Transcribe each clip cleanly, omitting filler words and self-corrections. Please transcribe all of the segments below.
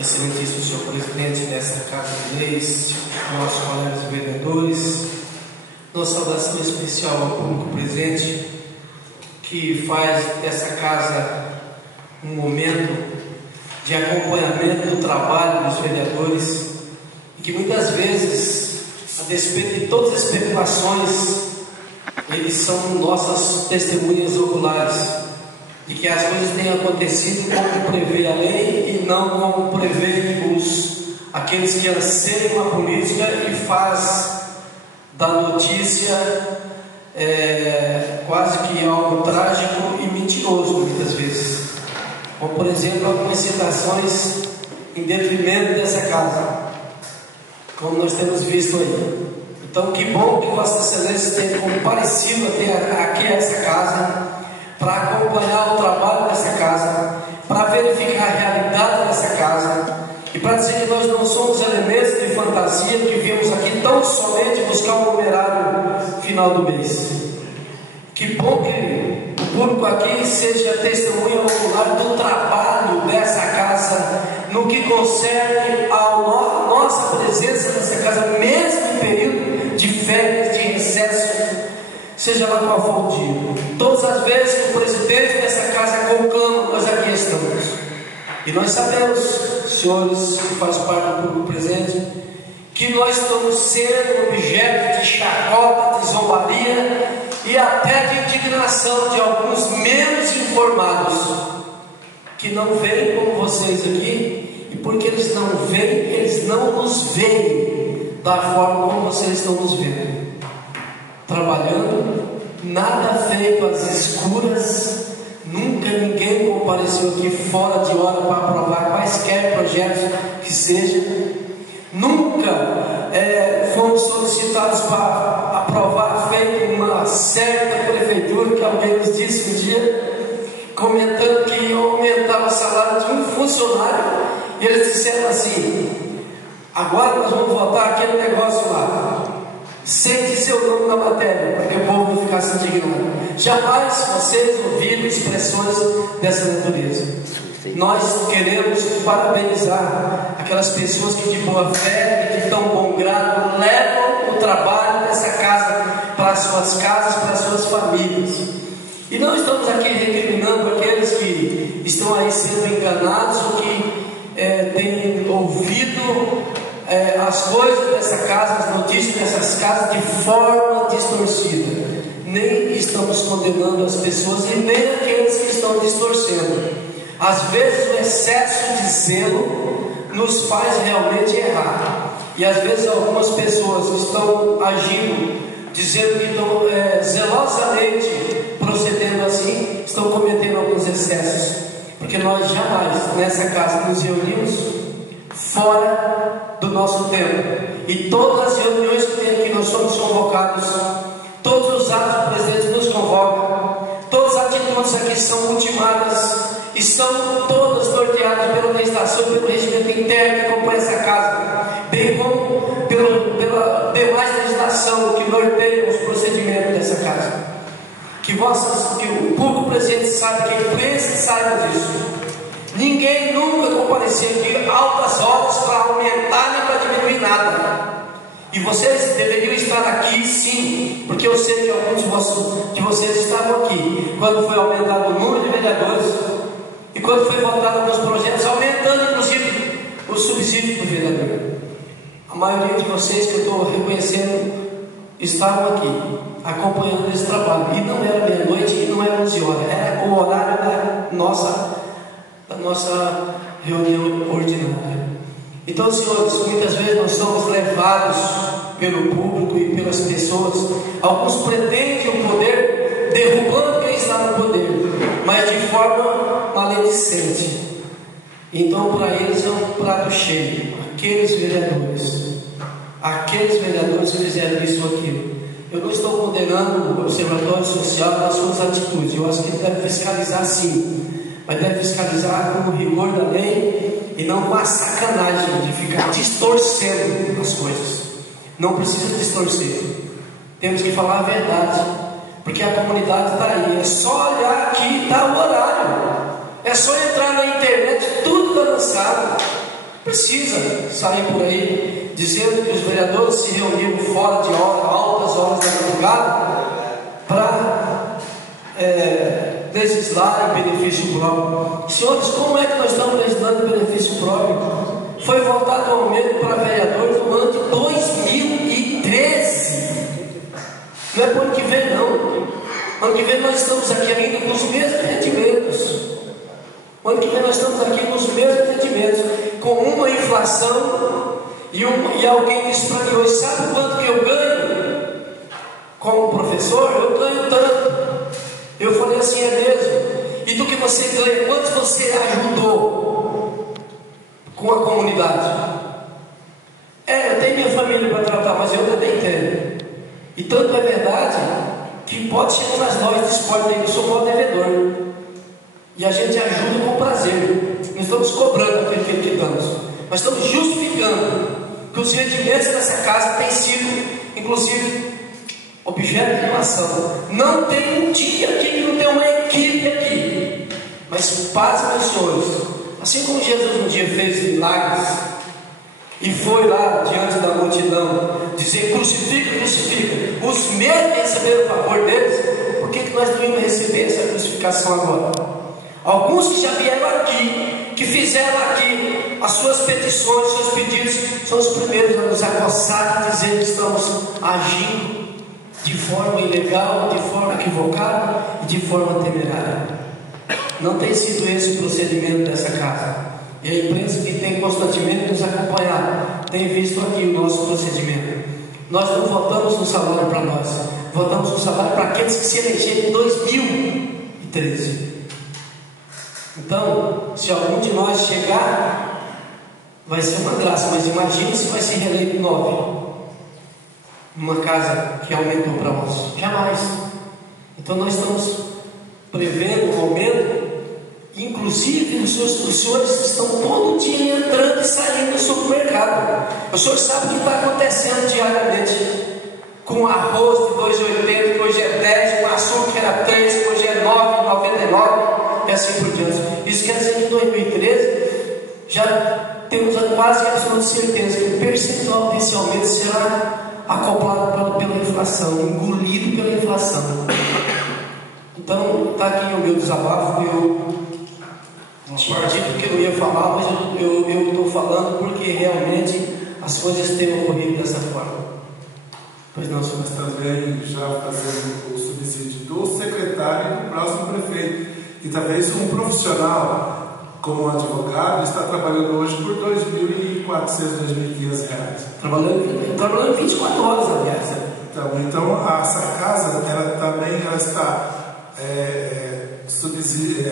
Excelentíssimo senhor presidente dessa Casa de Leis, nossos colegas vereadores, nossa saudação especial ao público presente, que faz dessa casa um momento de acompanhamento do trabalho dos vereadores, e que muitas vezes, a despeito de todas as especulações, eles são nossas testemunhas oculares de que as coisas têm acontecido como prevê a lei e não como prevê aqueles que anseiam a política e faz da notícia quase que algo trágico e mentiroso muitas vezes, como por exemplo algumas citações em detrimento dessa casa, como nós temos visto aí. Então, que bom que Vossa Excelência tenha comparecido aqui a essa casa para acompanhar o trabalho dessa casa, para verificar a realidade dessa casa e para dizer que nós não somos elementos de fantasia que viemos aqui tão somente buscar um numerário final do mês. Que bom que o público aqui seja testemunha ocular do trabalho dessa casa no que concerne a nossa presença nessa casa, mesmo em período de férias, de recesso, seja lá qual for o dia. Todas as vezes que o presidente dessa casa conclama, nós aqui estamos. E nós sabemos, senhores que fazem parte do público presente, que nós estamos sendo objeto de chacota, de zombaria e até de indignação de alguns menos informados, que não veem como vocês aqui, e porque eles não veem, eles não nos veem da forma como vocês estão nos vendo. Trabalhando, nada feito às escuras, nunca ninguém compareceu aqui fora de hora para aprovar quaisquer projetos que sejam, nunca fomos solicitados para aprovar feito uma certa prefeitura, que alguém nos disse um dia, comentando que ia aumentar o salário de um funcionário, e eles disseram assim: agora nós vamos votar aquele negócio lá, sem dizer o nome da matéria, para que o povo não ficasse indignado. Jamais vocês ouviram expressões dessa natureza. Nós queremos parabenizar aquelas pessoas que de boa fé e de tão bom grado levam o trabalho dessa casa para as suas casas, para as suas famílias. E não estamos aqui recriminando aqueles que estão aí sendo enganados ou que têm ouvido as coisas dessa casa, as notícias dessas casas de forma distorcida. Nem estamos condenando as pessoas e nem aqueles que estão distorcendo. Às vezes o excesso de zelo nos faz realmente errar, e às vezes algumas pessoas estão agindo, dizendo que estão zelosamente procedendo assim, estão cometendo alguns excessos, porque nós jamais nessa casa nos reunimos fora do nosso tempo, e todas as reuniões que tem aqui nós somos convocados, todos os atos do presidente nos convocam, todas as atitudes aqui são ultimadas e são todas norteadas pela legislação, pelo regimento interno que compõe essa casa, bem como pela demais legislação que norteia os procedimentos dessa casa. Que o público presente saiba, que pense e saiba disso. Ninguém nunca compareceu aqui altas horas para aumentar nem para diminuir nada. E vocês deveriam estar aqui sim, porque eu sei que alguns de vocês estavam aqui quando foi aumentado o número de vereadores e quando foi votado alguns projetos, aumentando inclusive o subsídio do vereador. A maioria de vocês que eu estou reconhecendo estavam aqui acompanhando esse trabalho, e não era meia-noite e não era 11 horas, era o horário da nossa reunião ordinária. Então, senhores, muitas vezes nós somos levados pelo público e pelas pessoas. Alguns pretendem o poder, derrubando quem está no poder, mas de forma maledicente. Então, para eles é um prato cheio. Aqueles vereadores que fizeram isso ou aquilo. Eu não estou condenando o Observatório Social nas suas atitudes. Eu acho que ele deve fiscalizar sim, mas deve fiscalizar com o rigor da lei e não com a sacanagem de ficar distorcendo as coisas. Não precisa distorcer, temos que falar a verdade, porque a comunidade está aí. É só olhar aqui, está o horário, é só entrar na internet, tudo está lançado. precisa sair por aí dizendo que os vereadores se reuniram fora de hora, altas horas da madrugada, para legislar em benefício próprio. Senhores, como é que nós estamos legislando em benefício próprio? Foi votado um aumento para vereador no ano de 2013. Não é para o ano que vem, não. Ano que vem nós estamos aqui ainda com os mesmos rendimentos. Ano que vem nós estamos aqui com os mesmos rendimentos, com uma inflação, e alguém disse para mim hoje: sabe quanto que eu ganho como professor? Eu ganho tanto. Eu falei assim: é mesmo? E do que você ganha, quanto você ajudou com a comunidade? Eu tenho minha família para tratar, mas eu também tenho. E tanto é verdade que pode chegar nas lojas de esporte aí, eu sou maior devedor. E a gente ajuda com prazer. Não estamos cobrando aquilo que damos, mas estamos justificando que os rendimentos dessa casa têm sido, inclusive, objeto de doação. Não tem um dia aqui que não tem uma equipe aqui. Mas paz, meus senhores, assim como Jesus um dia fez milagres e foi lá diante da multidão dizer: crucifica, crucifica, os mesmos receberam o favor deles, por que nós não íamos receber essa crucificação agora? Alguns que já vieram aqui, que fizeram aqui as suas petições, seus pedidos, são os primeiros a nos acossar e dizer que estamos agindo de forma ilegal, de forma equivocada e de forma temerária. Não tem sido esse o procedimento dessa casa. E a imprensa que tem constantemente nos acompanhado tem visto aqui o nosso procedimento. Nós não votamos um salário para nós, votamos um salário para aqueles que se elegeram em 2013. Então, se algum de nós chegar, vai ser uma graça, mas imagine se vai ser reeleito 9 numa casa que aumentou para nós. Jamais. Então nós estamos prevendo um aumento. Inclusive os senhores estão todo dia entrando e saindo do supermercado. O senhor sabe o que está acontecendo diariamente com arroz de 2,80, que hoje é 10, com açúcar que era 3, que hoje é 9,99 e assim por diante. Isso quer dizer que em 2013 já temos a quase absoluta certeza que o percentual desse aumento será acoplado pela inflação, engolido pela inflação. Então está aqui o meu desabafo. Eu parti do que eu ia falar, mas eu estou falando porque realmente as coisas têm ocorrido dessa forma. Pois não, senhor? Nós também já fazendo o subsídio do secretário e do próximo prefeito. E talvez um profissional, como um advogado, está trabalhando hoje por R$ 2.400, R$ 2.500. Trabalhando 24 horas, aliás. Então essa casa, ela está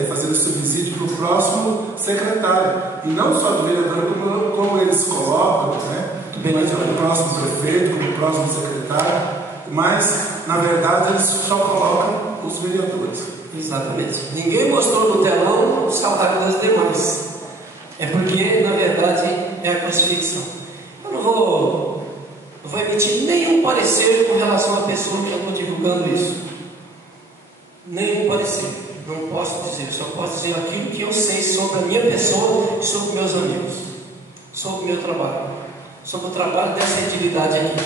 fazendo subsídio para o próximo secretário. E não só do vereador, como eles colocam, né? Mas como o próximo prefeito, como o próximo secretário. Mas, na verdade, eles só colocam os vereadores. Exatamente. Ninguém mostrou no telão o salário das demais. É porque, na verdade, é a crucifixão. Eu não vou emitir nenhum parecer com relação à pessoa que eu estou divulgando isso. Nenhum parecer. Não posso dizer. Só posso dizer aquilo que eu sei sobre a minha pessoa e sobre meus amigos. Sobre o meu trabalho. Sobre o trabalho dessa entidade aqui.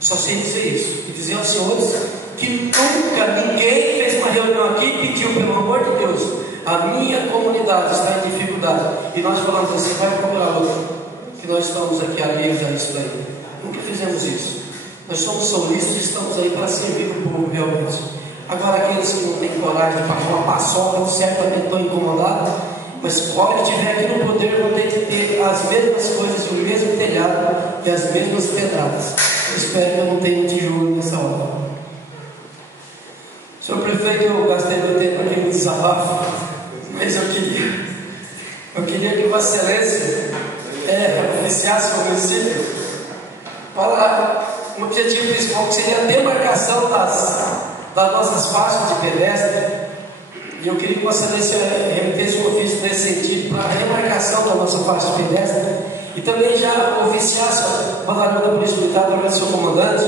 Só sei dizer isso. E dizer aos senhores que nunca ninguém fez uma reunião aqui e pediu, pelo amor de Deus, a minha comunidade está em dificuldade. E nós falamos assim: vai procurar outro. Que nós estamos aqui alheios a isso daí. Nunca fizemos isso. Nós somos solistas e estamos aí para servir o povo realmente. Agora, aqueles que não têm coragem de pagar uma paçoca, certamente estão incomodados, mas quando estiver aqui no poder, vão ter que ter as mesmas coisas, o mesmo telhado e as mesmas pedradas. Eu espero que eu não tenha um tijolo nessa hora. Senhor prefeito, eu gastei meu tempo aqui no desabafo, mas eu queria que Vossa Excelência oficiasse o município para um objetivo principal, que seria a demarcação das nossas faixas de pedestre. E eu queria que Vossa Excelência remetesse um ofício nesse sentido para a remarcação da nossa faixa de pedestre, e também já oficiasse o batalhão da Polícia Militar para o seu comandante,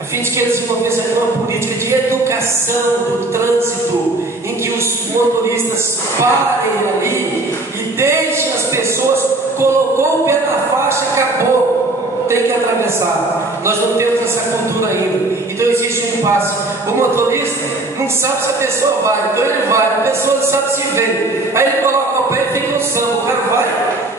a fim de que eles desenvolvessem uma política de educação do trânsito, em que os motoristas parem ali e deixe as pessoas, colocou o pé na faixa, acabou, tem que atravessar. Nós não temos essa cultura ainda, então existe um impasse. O motorista não sabe se a pessoa vai, então ele vai, a pessoa não sabe se vem, aí ele coloca o pé e fica no samba, o cara vai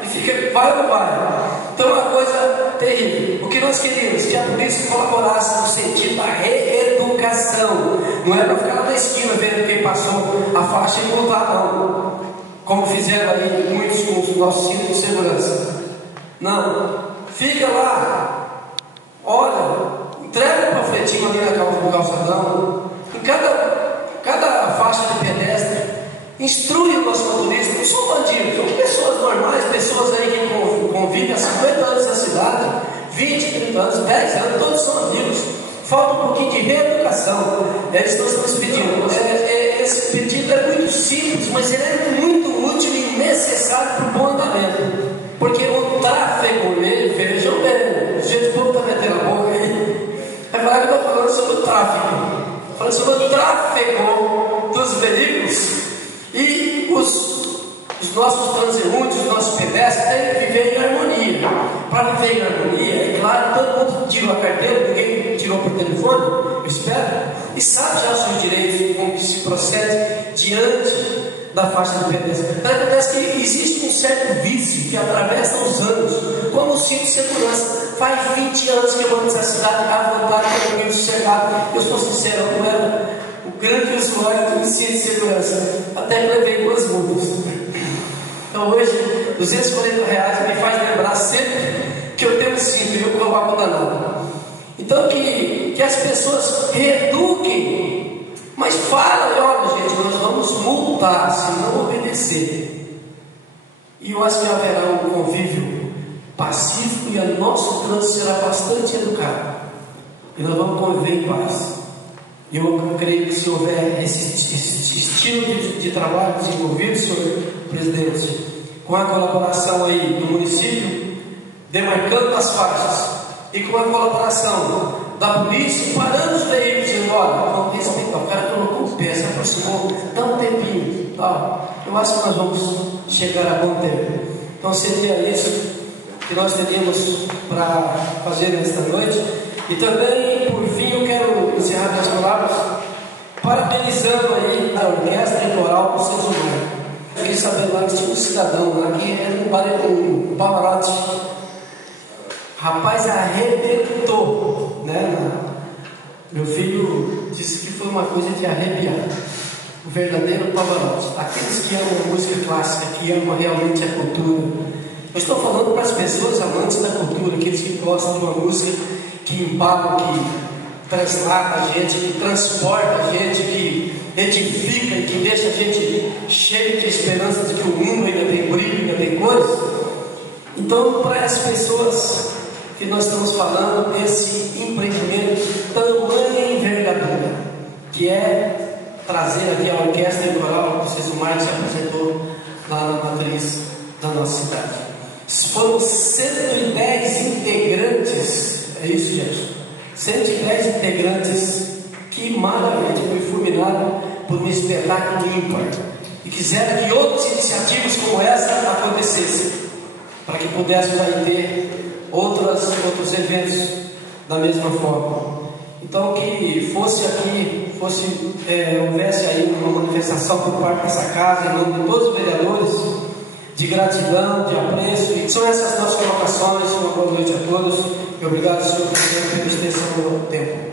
e fica, vai ou não vai? Então é uma coisa terrível. O que nós queríamos? Que a polícia colaborasse no sentido da reeducação. Não é para ficar lá na esquina vendo quem passou a faixa e voltar, não, como fizeram aí muitos com os nossos cintos de segurança. Não, fica lá, olha, entrega o panfletinho ali no calçadão, em cada faixa de pedestre, instrui o nosso motorista. Não são bandidos, são pessoas normais, pessoas aí que convivem há 50 anos na cidade, 20, 30 anos, 10 anos, todos são amigos. Falta um pouquinho de reeducação. Eles estão nos pedindo. Esse pedido é muito simples, mas ele é muito útil e necessário para o bom andamento. Porque o tráfego, vejam bem, o jeito que o povo está metendo a boca aí, vai falar que eu estou falando sobre o tráfego. Falando sobre o tráfego dos veículos. E os nossos transeuntes, os nossos pedestres têm que viver em harmonia. Para viver em harmonia, é claro, todo mundo tirou a carteira, ninguém tirou por telefone, eu espero, e sabe já os seus direitos, como que se procede diante da faixa de pedestre. Mas acontece que existe um certo vício que atravessa os anos, como o cinto de segurança. Faz 20 anos que eu vou nessa cidade à vontade, tranquilo, sossegado. Eu sou sincero, eu não era o grande usuário do cinto de segurança, até que levei 2 multas. Então hoje, R$240 me faz lembrar sempre que eu tenho cinto e eu coloco danado. Então que as pessoas reeduquem, mas falem, olha gente, nós vamos multar se não obedecer. E eu acho que haverá um convívio pacífico e o nosso trânsito será bastante educado. E nós vamos conviver em paz. Eu creio que se houver esse estilo de trabalho desenvolvido, senhor presidente, com a colaboração aí do município, demarcando as faixas, e com a colaboração da polícia, parando os veículos e olha, vamos respeitar, o cara colocou o pé, se aproximou, dá um tempinho, tá? Eu acho que nós vamos chegar a bom tempo. Então seria isso que nós teríamos para fazer nesta noite. E também, por fim, eu quero encerrar minhas palavras parabenizando aí a orquestra e coral com seus humanos. Fiquei sabendo lá que tinha um cidadão lá que era um Pavarotti. Rapaz, arrebentou, né? Meu filho disse que foi uma coisa de arrepiar. O verdadeiro Pavarotti. Aqueles que amam a música clássica, que amam realmente a cultura. Eu estou falando para as pessoas amantes da cultura, aqueles que gostam de uma música que empapa, que translata a gente, que transporta a gente, que edifica e que deixa a gente cheio de esperança de que o mundo ainda tem brilho, ainda tem cores. Então, para as pessoas que nós estamos falando, esse empreendimento de tamanha envergadura, que é trazer aqui a orquestra e coral que o Cesumar se apresentou lá na matriz da nossa cidade. Foram 110 integrantes. É isso, gente. 110 integrantes. Que maravilha! Foi fulminado por um espetáculo ímpar. E quiseram que outras iniciativas como essa acontecessem, para que pudéssemos aí ter outros eventos da mesma forma. Então que fosse aqui, houvesse aí uma manifestação por parte dessa casa, em nome de todos os vereadores, de gratidão, de apreço. E são essas nossas colocações. Uma boa noite a todos. E obrigado, senhor presidente, pela extensão do tempo.